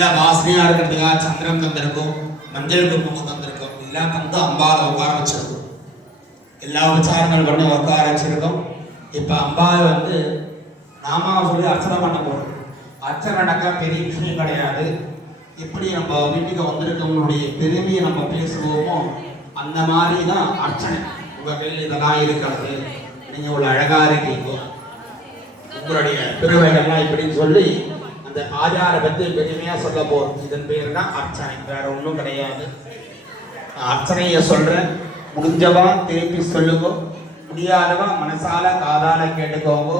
நல்ல வாசனையா இருக்கிறதுக்காக சந்திரன் தந்திருக்கும், மஞ்சள் குங்குமம் தந்திருக்கும், எல்லாம் தந்து அம்பாவை உட்கார வச்சிருக்கும். எல்லா உபச்சாரங்கள் பண்ணி உட்கார வச்சிருக்கோம். இப்ப அம்பாவை நாமாவை சொல்லி அர்ச்சனை பண்ண போறோம். அர்ச்சனைனாக்கா பெரிய விஷயம் கிடையாது. எப்படி நம்ம வீட்டுக்கு வந்திருக்கவங்களுடைய பெருமையை நம்ம பேசுவோமோ அந்த மாதிரி தான் அர்ச்சனை. உங்க கையில் இதெல்லாம் இருக்கிறது, நீங்க உள்ள அழகா இருக்கீங்க, உங்களுடைய பெருமைகள்லாம் இப்படின்னு சொல்லி அந்த ஆச்சார பத்தி பெருமையா சொல்ல போறோம். இதன் பேர் தான் அர்ச்சனை, வேற ஒன்றும் கிடையாது. அர்ச்சனைய சொல்றேன், முடிஞ்சவா திருப்பி சொல்லுங்க, முடியாதவா மனசால காதால கேட்டுக்கோங்க.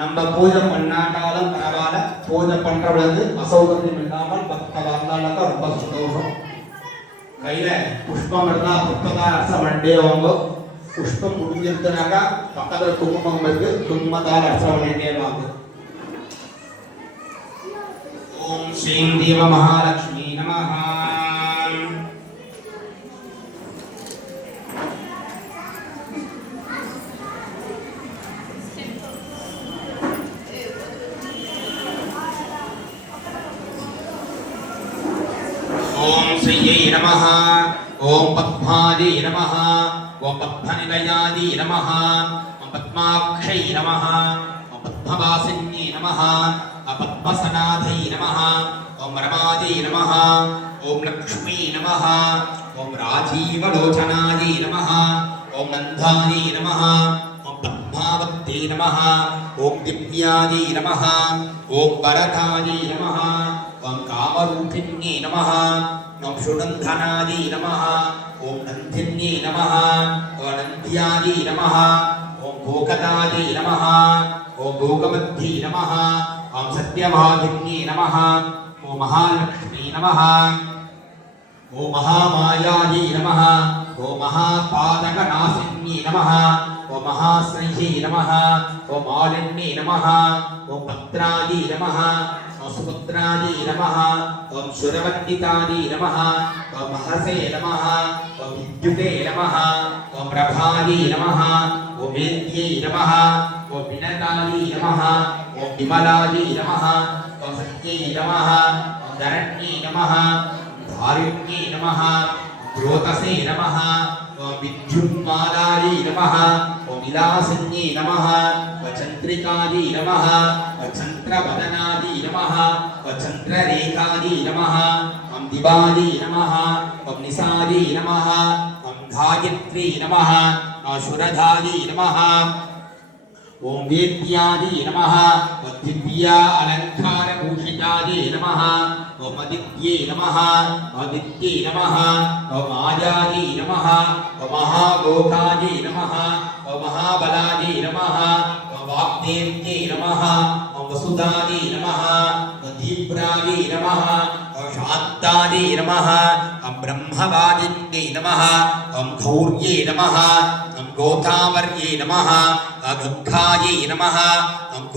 நம்ம பூஜை பண்ணாட்டாலும் பரவாயில்ல, பூஜை பண்றது அசௌகரியம் இல்லாமல் பக்த வந்தாலும் ரொம்ப சந்தோஷம். கையில புஷ்பம் இருந்தா புஷ்பதான் அர்ச்சனை பண்ணிட்டே வாங்க. புஷ்பம் முடிஞ்சிருந்தாக்கா பக்கத்துல குங்குமம் இருக்கு, குங்குமத்தால் அர்ச்சனை பண்ணிட்டே வாங்க. ஓம் ஸ்ரீம் தேவ மகாலட்சுமி நமஹ. ஓம் ஸ்ரீயே நமஹ. ஓம் பத்மாதி நமஹ. ஓம் பத்மநிலயாதி நமஹ. ஓம் பத்மாக்ஷை நமஹ. ஓம் பத்மவாசின்யே நமஹ. பத்மசநாதை நமஹ. ஓம் ரமாதி நமஹ. ஓம் லக்ஷ்மீ நமஹ. ஓம் ராஜீவலோச்சனாதி நமஹ. ஓம் நந்தாதி நமஹ. ஓம் பத்மாவதி நமஹ. ஓம் திவ்யாதி நமஹ. ஓம் வரதாதி நமஹ. ஓம் காமரூபிண்யே நமஹ. ஓம் சுடந்தனாதி நமஹ. ஓம் நந்தின்யே நமஹ. ஓம் நந்தியாதி நமஹ. ஓம் கோகதாதி நமஹ. ஓம் கோகமத்தி நமஹ. ஓம் சத்யவாதின்யே நமஹ. ஓம் மகாலக்ஷ்மீ நமஹ. ஓம் மகாமாயாதி நமஹ. ஓம் மகாபாதகநாசின்யே நமஹ. ஓம் மகாஸ்ரீஹி நமஹ. ஓம் மாலின்யே நமஹ. ஓம் பத்ராதி நமஹ. ஓம் சுபத்ராதி நமஹ. ஓம் சுரவந்திதாதி நமஹ. ஓம் மஹசே நமஹ. ஓம் வித்யுதே நமஹ. ஓம் பிரபாதி நமஹ. ஓம் வேத்யே நமஹ. ஓம் வினதாதி நமஹ. ஓம் விமலாதி நமஹ. ஓம் சத்யே நமஹ. ஓம் தரண்யே நமஹ. தாரிண்யே நமஹ. ரோதசே நமஹ. ஓம் வித்யுன்மாலாதி நமஹ. ஓம் விலாசன்யே நமஹ. ஓம் சந்திரிகாதி நமஹ. ஓம் சந்திரவதனாதி நமஹ. ஓம் சந்திரரேகாதி நமஹ. ஓம் திவாதி நமஹ. ஓம் நிசாதி நமஹ. ஓம் காயத்ரி நமஹ. ஓம் சுரதாதி நமஹ. ஓம் வேத்யாதி நமஹ. ஓம் திவ்யா அலங்கார பூஷிதாதி நமஹ. ஓம் ஆதித்யே நமஹ. ஆதித்யே நமஹ. ஓம் ஆயாதி நமஹ. ஓம் மகாலோகாதி நமஹ. ஓம் மகாபலாதி நமஹ. ஓம் வாக்தேவ்யே நமஹ. ஓம் வசுதாதி நமஹ. ஓம் தீப்ராதி நமஹ. ஓம் சாந்தாதி நமஹ. ஓம் பிரம்மவாதின்யே நமஹ. ஓம் கௌர்யே நமஹ. ஓம் கோதாவர்யே நமஹ. ஓம் கங்காயே நமஹ. ஓம்